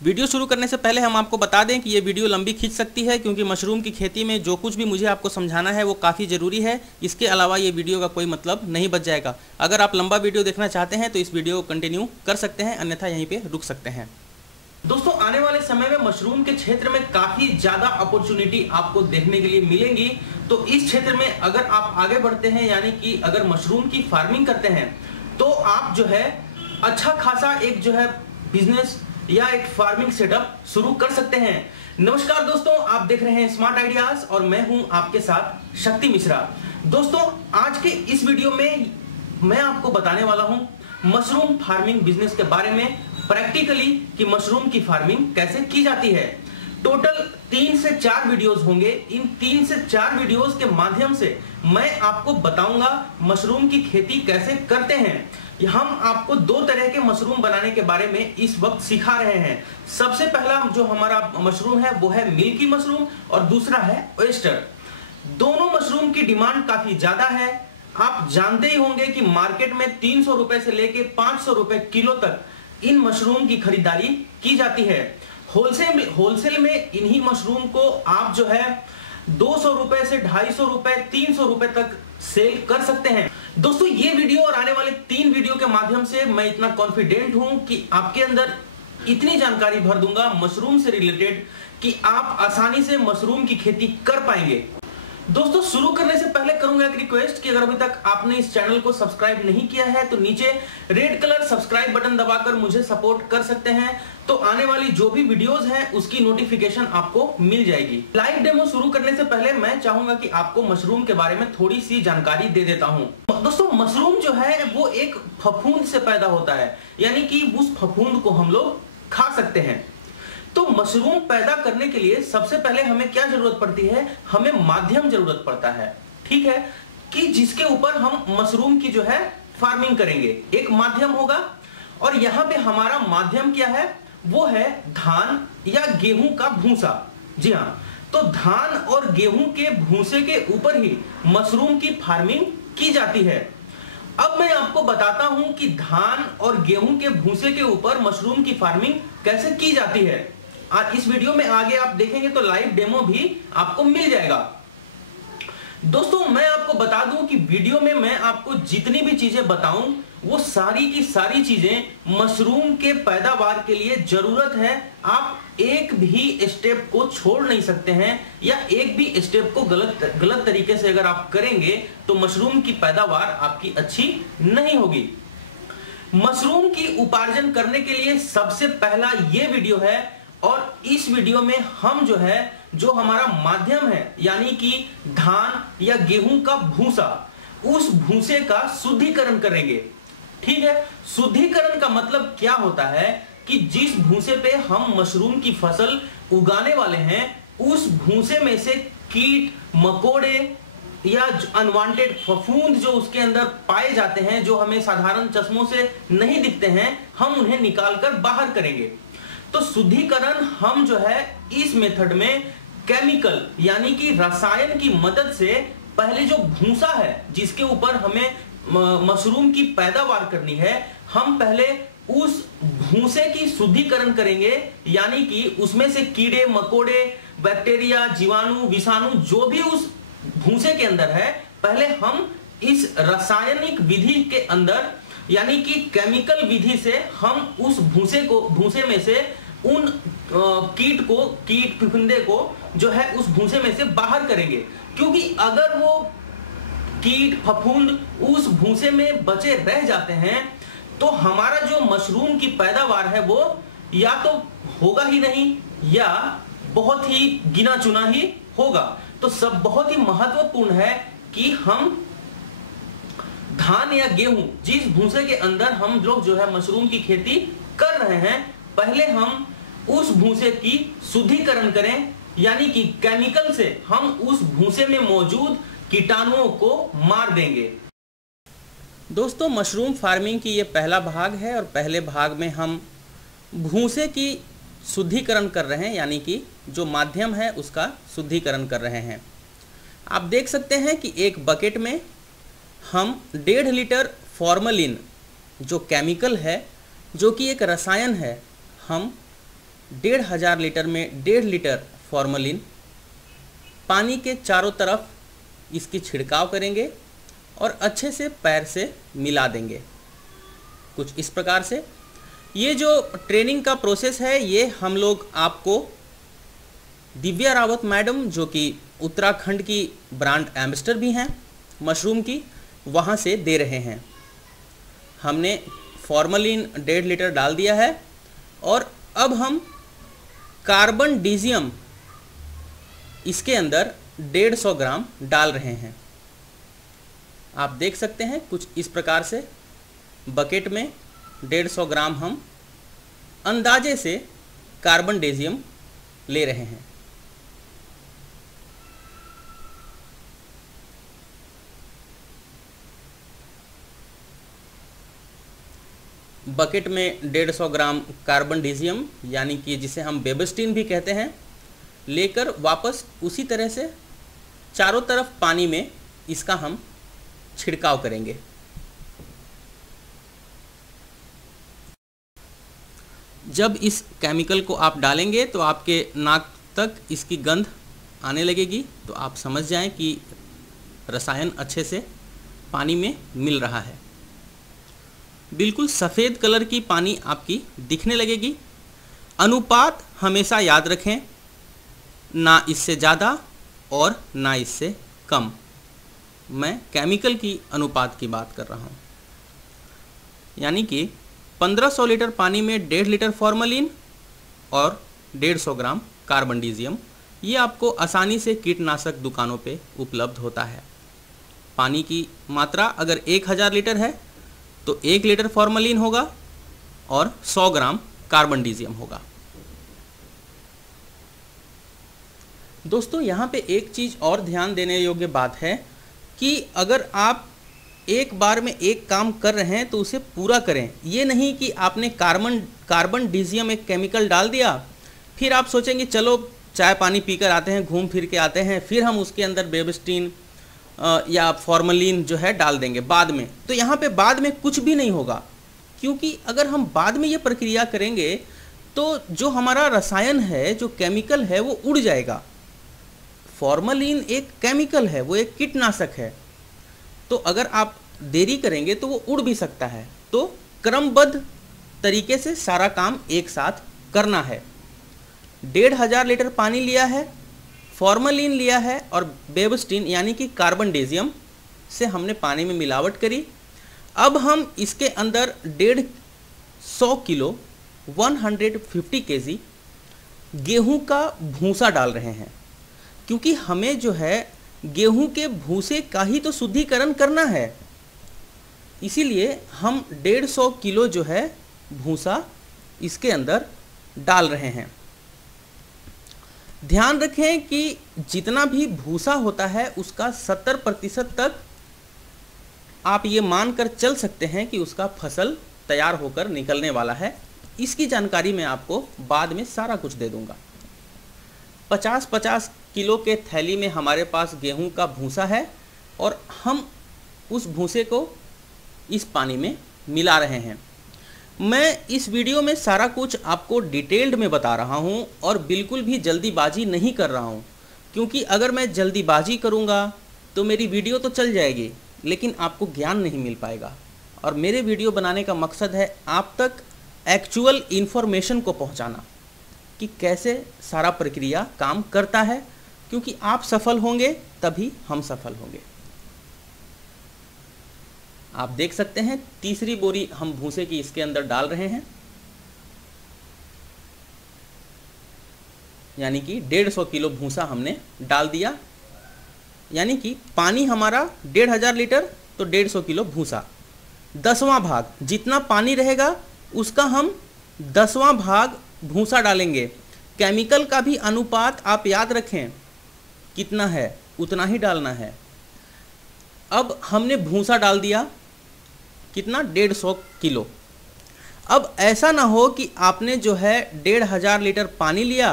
Video शुरू करने से पहले हम आपको बता दें कि ये वीडियो लंबी खींच सकती है, क्योंकि मशरूम की खेती में जो कुछ भी मुझे आपको समझाना है वो काफ़ी ज़रूरी है। इसके अलावा ये वीडियो का कोई मतलब नहीं बच जाएगा। अगर आप लंबा वीडियो देखना चाहते हैं तो इस वीडियो को कंटिन्यू कर सकते हैं, अन्यथा यहीं पर रुक सकते हैं। दोस्तों, आने वाले समय में मशरूम के क्षेत्र में काफ़ी ज़्यादा अपॉर्चुनिटी आपको देखने के लिए मिलेंगी। तो इस क्षेत्र में अगर आप आगे बढ़ते हैं, यानी कि अगर मशरूम की फार्मिंग करते हैं, तो आप जो है अच्छा खासा एक जो है बिजनेस या एक फार्मिंग सेटअप शुरू कर सकते हैं। नमस्कार दोस्तों, आप देख रहे हैं स्मार्ट आइडियाज और मैं हूं आपके साथ शक्ति मिश्रा। दोस्तों, आज के इस वीडियो में मैं आपको बताने वाला हूं मशरूम फार्मिंग बिजनेस के बारे में प्रैक्टिकली कि मशरूम की फार्मिंग कैसे की जाती है। टोटल 3 से 4 वीडियोस होंगे। इन 3 से 4 वीडियोस के माध्यम से मैं आपको बताऊंगा मशरूम की खेती कैसे करते हैं। हम आपको 2 तरह के मशरूम बनाने के बारे में इस वक्त सिखा रहे हैं। सबसे पहला जो हमारा मशरूम है वो है मिल्की मशरूम और दूसरा है ऑयस्टर। दोनों मशरूम की डिमांड काफी ज्यादा है। आप जानते ही होंगे कि मार्केट में 300 रुपए से लेके 500 रुपए किलो तक इन मशरूम की खरीदारी की जाती है। होलसेल में इन्हीं मशरूम को आप जो है 200 रुपए से 250 रुपए 300 रुपए तक सेल कर सकते हैं। दोस्तों, ये वीडियो और आने वाले 3 वीडियो के माध्यम से मैं इतना कॉन्फिडेंट हूं कि आपके अंदर इतनी जानकारी भर दूंगा मशरूम से रिलेटेड कि आप आसानी से मशरूम की खेती कर पाएंगे। दोस्तों, शुरू करने से पहले करूंगा एक रिक्वेस्ट कि अगर अभी तक आपने इस चैनल को सब्सक्राइब नहीं किया है तो नीचे रेड कलर सब्सक्राइब बटन दबाकर मुझे सपोर्ट कर सकते हैं। तो आने वाली जो भी वीडियोस हैं उसकी नोटिफिकेशन आपको मिल जाएगी। लाइव डेमो शुरू करने से पहले मैं चाहूंगा कि आपको मशरूम के बारे में थोड़ी सी जानकारी दे देता हूं। दोस्तों, मशरूम जो है वो एक फफूंद से पैदा होता है, यानी कि उस फफूंद को हम लोग खा सकते हैं। तो मशरूम पैदा करने के लिए सबसे पहले हमें क्या जरूरत पड़ती है? हमें माध्यम जरूरत पड़ता है, ठीक है, कि जिसके ऊपर हम मशरूम की जो है फार्मिंग करेंगे। एक माध्यम होगा और यहां पे हमारा माध्यम क्या है? वो है धान या गेहूं का भूसा। जी हां, तो धान और गेहूं के भूसे के ऊपर ही मशरूम की फार्मिंग की जाती है। अब मैं आपको बताता हूं कि धान और गेहूं के भूसे के ऊपर मशरूम की फार्मिंग कैसे की जाती है। इस वीडियो में आगे आप देखेंगे तो लाइव डेमो भी आपको मिल जाएगा। दोस्तों, मैं आपको बता दूं कि वीडियो में मैं आपको जितनी भी चीजें बताऊं वो सारी की सारी चीजें मशरूम के पैदावार के लिए जरूरत है। आप एक भी स्टेप को छोड़ नहीं सकते हैं, या एक भी स्टेप को गलत तरीके से अगर आप करेंगे तो मशरूम की पैदावार आपकी अच्छी नहीं होगी। मशरूम की उपार्जन करने के लिए सबसे पहला ये वीडियो है, और इस वीडियो में हम जो हमारा माध्यम है, यानी कि धान या गेहूं का भूसा, उस भूसे का शुद्धिकरण करेंगे। ठीक है, शुद्धिकरण का मतलब क्या होता है कि जिस भूसे पे हम मशरूम की फसल उगाने वाले हैं, उस भूसे में से कीट मकोड़े या अनवांटेड फफूंद जो उसके अंदर पाए जाते हैं, जो हमें साधारण चश्मों से नहीं दिखते हैं, हम उन्हें निकालकर बाहर करेंगे। तो शुद्धिकरण हम जो है इस मेथड में केमिकल यानी कि रसायन की मदद से पहले जो भूसा है जिसके ऊपर हमें मशरूम की पैदावार करनी है, हम पहले उस भूसे की शुद्धिकरण करेंगे, यानी कि उसमें से कीड़े मकोड़े बैक्टीरिया जीवाणु विषाणु जो भी उस भूसे के अंदर है, पहले हम इस रासायनिक विधि के अंदर यानी कि केमिकल विधि से हम उस भूसे में से उन कीट फफूंदे को जो है उस भूसे में से बाहर करेंगे। क्योंकि अगर वो कीट फफूंद उस भूसे में बचे रह जाते हैं तो हमारा जो मशरूम की पैदावार है वो या तो होगा ही नहीं या बहुत ही गिना चुना ही होगा। तो सब बहुत ही महत्वपूर्ण है कि हम धान या गेहूं जिस भूसे के अंदर हम लोग जो है मशरूम की खेती कर रहे हैं, पहले हम उस भूसे की शुद्धिकरण करें, यानी कि केमिकल से हम उस भूसे में मौजूद कीटाणुओं को मार देंगे। दोस्तों, मशरूम फार्मिंग की ये पहला भाग है और पहले भाग में हम भूसे की शुद्धिकरण कर रहे हैं, यानी कि जो माध्यम है उसका शुद्धिकरण कर रहे हैं। आप देख सकते हैं कि एक बकेट में हम 1.5 लीटर फॉर्मलिन जो केमिकल है, जो कि एक रसायन है, हम 1500 लीटर में 1.5 लीटर फॉर्मलिन पानी के चारों तरफ इसकी छिड़काव करेंगे और अच्छे से पैर से मिला देंगे, कुछ इस प्रकार से। ये जो ट्रेनिंग का प्रोसेस है ये हम लोग आपको दिव्या रावत मैडम, जो कि उत्तराखंड की ब्रांड एम्बेसडर भी हैं मशरूम की, वहाँ से दे रहे हैं। हमने फॉर्मलिन 1.5 लीटर डाल दिया है और अब हम कार्बन डिजियम इसके अंदर 150 ग्राम डाल रहे हैं। आप देख सकते हैं कुछ इस प्रकार से बकेट में 150 ग्राम हम अंदाजे से कार्बन डिजियम ले रहे हैं। बकेट में 150 ग्राम कार्बन डिजियम यानी कि जिसे हम बेबस्टीन भी कहते हैं लेकर वापस उसी तरह से चारों तरफ पानी में इसका हम छिड़काव करेंगे। जब इस केमिकल को आप डालेंगे तो आपके नाक तक इसकी गंध आने लगेगी, तो आप समझ जाएं कि रसायन अच्छे से पानी में मिल रहा है। बिल्कुल सफ़ेद कलर की पानी आपकी दिखने लगेगी। अनुपात हमेशा याद रखें, ना इससे ज़्यादा और ना इससे कम। मैं केमिकल की अनुपात की बात कर रहा हूँ, यानी कि 1500 लीटर पानी में 1.5 लीटर फॉर्मलिन और 150 ग्राम कार्बन डिजियम। ये आपको आसानी से कीटनाशक दुकानों पे उपलब्ध होता है। पानी की मात्रा अगर 1000 लीटर है तो 1 लीटर फॉर्मलिन होगा और 100 ग्राम कार्बन डिजियम होगा। दोस्तों यहाँ पे एक चीज़ और ध्यान देने योग्य बात है कि अगर आप एक बार में एक काम कर रहे हैं तो उसे पूरा करें। ये नहीं कि आपने कार्बन डिजियम एक केमिकल डाल दिया, फिर आप सोचेंगे चलो चाय पानी पीकर आते हैं, घूम फिर के आते हैं, फिर हम उसके अंदर बेबस्टीन या फॉर्मलिन जो है डाल देंगे बाद में। तो यहाँ पे बाद में कुछ भी नहीं होगा, क्योंकि अगर हम बाद में ये प्रक्रिया करेंगे तो जो हमारा रसायन है, जो केमिकल है, वो उड़ जाएगा। फॉर्मलिन एक केमिकल है, वो एक कीटनाशक है, तो अगर आप देरी करेंगे तो वो उड़ भी सकता है। तो क्रमबद्ध तरीके से सारा काम एक साथ करना है। 1500 लीटर पानी लिया है, फॉर्मलिन लिया है और बेबस्टीन यानी कि कार्बन डिजियम से हमने पानी में मिलावट करी। अब हम इसके अंदर 150 किलो 150 केजी गेहूं का भूसा डाल रहे हैं, क्योंकि हमें जो है गेहूं के भूसे का ही तो शुद्धिकरण करना है। इसीलिए हम 150 किलो जो है भूसा इसके अंदर डाल रहे हैं। ध्यान रखें कि जितना भी भूसा होता है उसका 70% तक आप ये मानकर चल सकते हैं कि उसका फसल तैयार होकर निकलने वाला है। इसकी जानकारी मैं आपको बाद में सारा कुछ दे दूंगा। 50-50 किलो के थैली में हमारे पास गेहूं का भूसा है और हम उस भूसे को इस पानी में मिला रहे हैं। मैं इस वीडियो में सारा कुछ आपको डिटेल्ड में बता रहा हूं और बिल्कुल भी जल्दीबाजी नहीं कर रहा हूं, क्योंकि अगर मैं जल्दीबाजी करूंगा तो मेरी वीडियो तो चल जाएगी लेकिन आपको ज्ञान नहीं मिल पाएगा। और मेरे वीडियो बनाने का मकसद है आप तक एक्चुअल इन्फॉर्मेशन को पहुंचाना कि कैसे सारा प्रक्रिया काम करता है, क्योंकि आप सफल होंगे तभी हम सफल होंगे। आप देख सकते हैं तीसरी बोरी हम भूसे की इसके अंदर डाल रहे हैं, यानी कि 150 किलो भूसा हमने डाल दिया। यानी कि पानी हमारा 1500 लीटर तो 150 किलो भूसा, 10वां भाग जितना पानी रहेगा उसका हम 10वां भाग भूसा डालेंगे। केमिकल का भी अनुपात आप याद रखें, कितना है उतना ही डालना है। अब हमने भूसा डाल दिया, कितना 150 किलो। अब ऐसा ना हो कि आपने जो है 1500 लीटर पानी लिया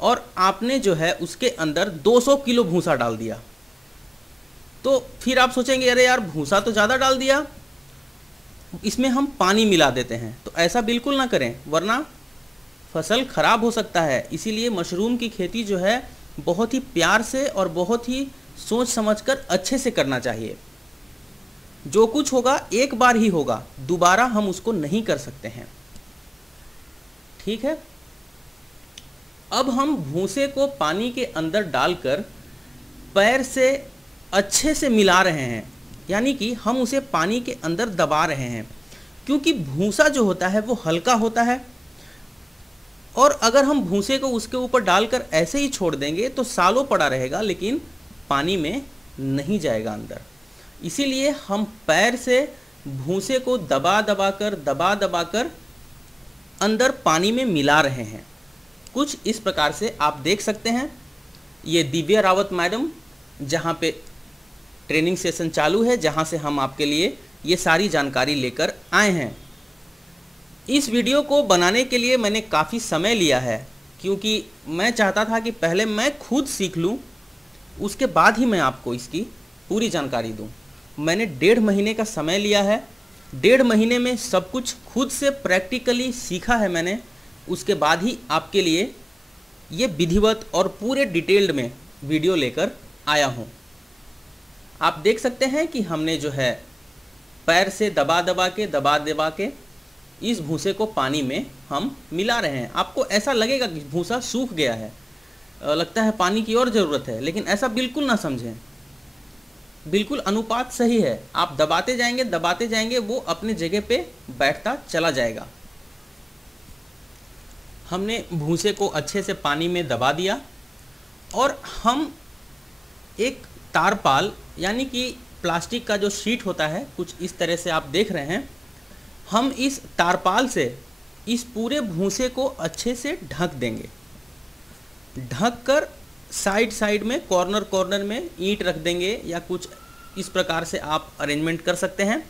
और आपने जो है उसके अंदर 200 किलो भूसा डाल दिया, तो फिर आप सोचेंगे अरे यार भूसा तो ज़्यादा डाल दिया, इसमें हम पानी मिला देते हैं। तो ऐसा बिल्कुल ना करें, वरना फसल खराब हो सकता है। इसीलिए मशरूम की खेती जो है बहुत ही प्यार से और बहुत ही सोच समझकर अच्छे से करना चाहिए। जो कुछ होगा एक बार ही होगा, दोबारा हम उसको नहीं कर सकते हैं। ठीक है, अब हम भूसे को पानी के अंदर डालकर पैर से अच्छे से मिला रहे हैं, यानी कि हम उसे पानी के अंदर दबा रहे हैं, क्योंकि भूसा जो होता है वो हल्का होता है और अगर हम भूसे को उसके ऊपर डालकर ऐसे ही छोड़ देंगे तो सालों पड़ा रहेगा, लेकिन पानी में नहीं जाएगा अंदर। इसीलिए हम पैर से भूसे को दबा दबा कर अंदर पानी में मिला रहे हैं। कुछ इस प्रकार से आप देख सकते हैं। ये दिव्या रावत मैडम जहाँ पे ट्रेनिंग सेशन चालू है, जहाँ से हम आपके लिए ये सारी जानकारी लेकर आए हैं। इस वीडियो को बनाने के लिए मैंने काफ़ी समय लिया है, क्योंकि मैं चाहता था कि पहले मैं खुद सीख लूँ, उसके बाद ही मैं आपको इसकी पूरी जानकारी दूँ। मैंने 1.5 महीने का समय लिया है। 1.5 महीने में सब कुछ खुद से प्रैक्टिकली सीखा है मैंने। उसके बाद ही आपके लिए ये विधिवत और पूरे डिटेल्ड में वीडियो लेकर आया हूँ। आप देख सकते हैं कि हमने जो है पैर से दबा दबा के इस भूसे को पानी में हम मिला रहे हैं। आपको ऐसा लगेगा कि भूसा सूख गया है, लगता है पानी की और ज़रूरत है, लेकिन ऐसा बिल्कुल ना समझें। बिल्कुल अनुपात सही है। आप दबाते जाएंगे वो अपने जगह पे बैठता चला जाएगा। हमने भूसे को अच्छे से पानी में दबा दिया और हम एक तारपाल यानी कि प्लास्टिक का जो शीट होता है, कुछ इस तरह से आप देख रहे हैं, हम इस तारपाल से इस पूरे भूसे को अच्छे से ढक देंगे। ढक कर साइड में कॉर्नर में ईंट रख देंगे या कुछ इस प्रकार से आप अरेंजमेंट कर सकते हैं।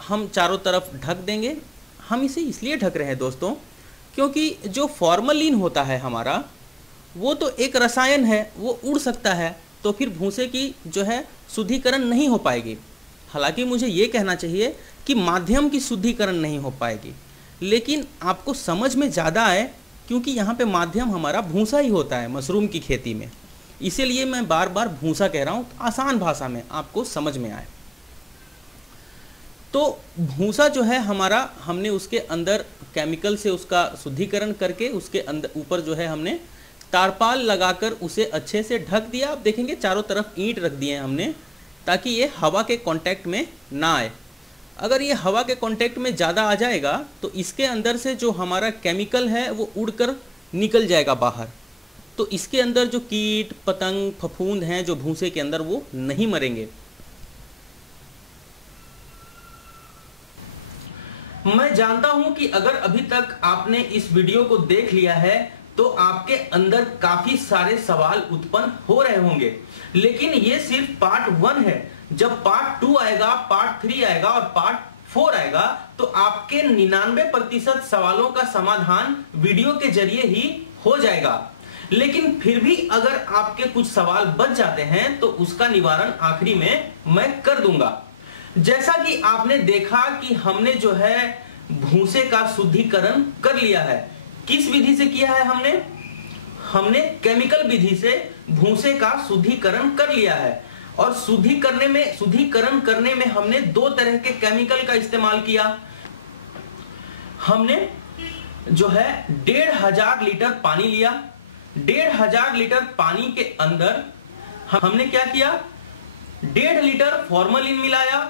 हम चारों तरफ ढक देंगे। हम इसे इसलिए ढक रहे हैं दोस्तों, क्योंकि जो फॉर्मलिन होता है हमारा, वो तो एक रसायन है, वो उड़ सकता है, तो फिर भूसे की जो है शुद्धिकरण नहीं हो पाएगी। हालांकि मुझे ये कहना चाहिए कि माध्यम की शुद्धिकरण नहीं हो पाएगी, लेकिन आपको समझ में ज़्यादा आए, क्योंकि यहाँ पे माध्यम हमारा भूसा ही होता है मशरूम की खेती में। इसीलिए मैं बार बार भूसा कह रहा हूँ, आसान भाषा में आपको समझ में आए। तो भूसा जो है हमारा, हमने उसके अंदर केमिकल से उसका शुद्धिकरण करके उसके अंदर ऊपर जो है हमने तारपाल लगाकर उसे अच्छे से ढक दिया। आप देखेंगे चारों तरफ ईंट रख दिए हैं हमने, ताकि ये हवा के कांटेक्ट में ना आए। अगर ये हवा के कांटेक्ट में ज़्यादा आ जाएगा तो इसके अंदर से जो हमारा केमिकल है वो उड़कर निकल जाएगा बाहर। तो इसके अंदर जो कीट पतंग फफूंद हैं जो भूसे के अंदर, वो नहीं मरेंगे। मैं जानता हूं कि अगर अभी तक आपने इस वीडियो को देख लिया है तो आपके अंदर काफी सारे सवाल उत्पन्न हो रहे होंगे, लेकिन ये सिर्फ पार्ट 1 है। जब पार्ट 2 आएगा, पार्ट 3 आएगा और पार्ट 4 आएगा तो आपके 99% सवालों का समाधान वीडियो के जरिए ही हो जाएगा। लेकिन फिर भी अगर आपके कुछ सवाल बच जाते हैं तो उसका निवारण आखिरी में मैं कर दूंगा। जैसा कि आपने देखा कि हमने जो है भूसे का शुद्धिकरण कर लिया है। किस विधि से किया है हमने केमिकल विधि से भूसे का शुद्धिकरण कर लिया है। और शुद्धिकरण करने में हमने 2 तरह के केमिकल का इस्तेमाल किया। हमने जो है 1500 लीटर पानी लिया। 1500 लीटर पानी के अंदर हमने क्या किया, 1.5 लीटर फॉर्मलिन मिलाया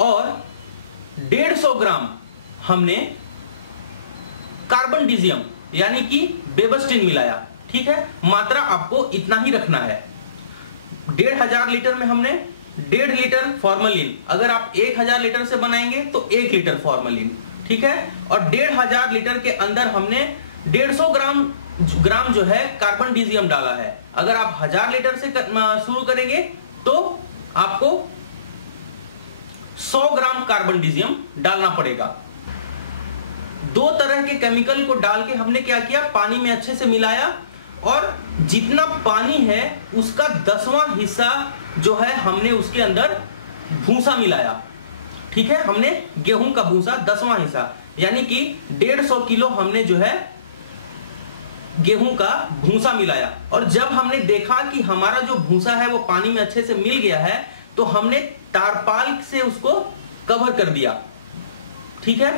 और 150 ग्राम हमने कार्बनडिजियम यानी कि बेबस्टिन मिलाया। ठीक है, मात्रा आपको इतना ही रखना है। 1500 लीटर में हमने 1.5 लीटर फॉर्मलिन, अगर आप 1000 लीटर से बनाएंगे तो 1 लीटर फॉर्मलिन। ठीक है, और 1500 लीटर के अंदर हमने 150 ग्राम जो है कार्बनडिजियम डाला है। अगर आप 1000 लीटर से शुरू करेंगे तो आपको 100 ग्राम कार्बनडिजियम डालना पड़ेगा। 2 तरह के केमिकल को डाल के हमने क्या किया, पानी में अच्छे से मिलाया और जितना पानी है उसका 10वां हिस्सा जो है हमने उसके अंदर भूसा मिलाया। ठीक है, हमने गेहूं का भूसा 10वां हिस्सा, यानी कि 150 किलो हमने जो है गेहूं का भूसा मिलाया। और जब हमने देखा कि हमारा जो भूसा है वो पानी में अच्छे से मिल गया है, तो हमने तारपाल से उसको कवर कर दिया। ठीक है,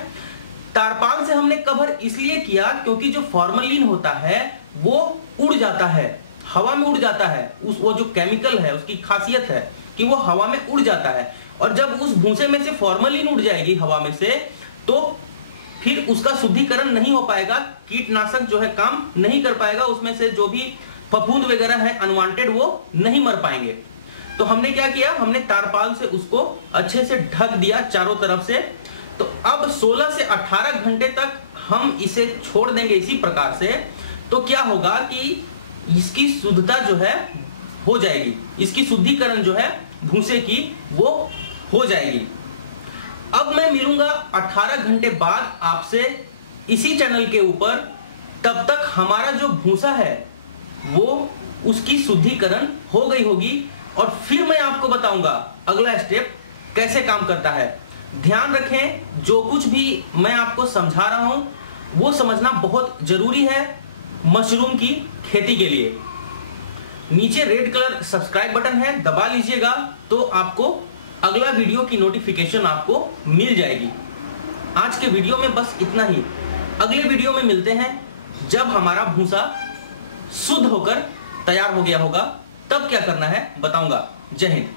तारपाल से हमने कवर इसलिए किया क्योंकि जो फॉर्मलिन होता है वो उड़ जाता है, हवा में उड़ जाता है। वो जो केमिकल है उसकी खासियत है कि वो हवा में उड़ जाता है, और जब उस भूसे में से फॉर्मलिन उड़ जाएगी हवा में से, तो फिर उसका शुद्धिकरण नहीं हो पाएगा, कीटनाशक जो है काम नहीं कर पाएगा, उसमें से जो भी फफूंद वगैरह है अनवांटेड वो नहीं मर पाएंगे। तो हमने क्या किया, हमने तारपाल से उसको अच्छे से ढक दिया चारों तरफ से। तो अब 16 से 18 घंटे तक हम इसे छोड़ देंगे इसी प्रकार से। तो क्या होगा कि इसकी शुद्धता जो है हो जाएगी, इसकी शुद्धिकरण जो है भूसे की वो हो जाएगी। अब मैं मिलूंगा 18 घंटे बाद आपसे इसी चैनल के ऊपर। तब तक हमारा जो भूसा है वो उसकी शुद्धिकरण हो गई होगी, और फिर मैं आपको बताऊंगा अगला स्टेप कैसे काम करता है। ध्यान रखें, जो कुछ भी मैं आपको समझा रहा हूं वो समझना बहुत जरूरी है मशरूम की खेती के लिए। नीचे रेड कलर सब्सक्राइब बटन है, दबा लीजिएगा तो आपको अगला वीडियो की नोटिफिकेशन आपको मिल जाएगी। आज के वीडियो में बस इतना ही। अगले वीडियो में मिलते हैं जब हमारा भूसा शुद्ध होकर तैयार हो गया होगा, तब क्या करना है बताऊंगा। जय हिंद।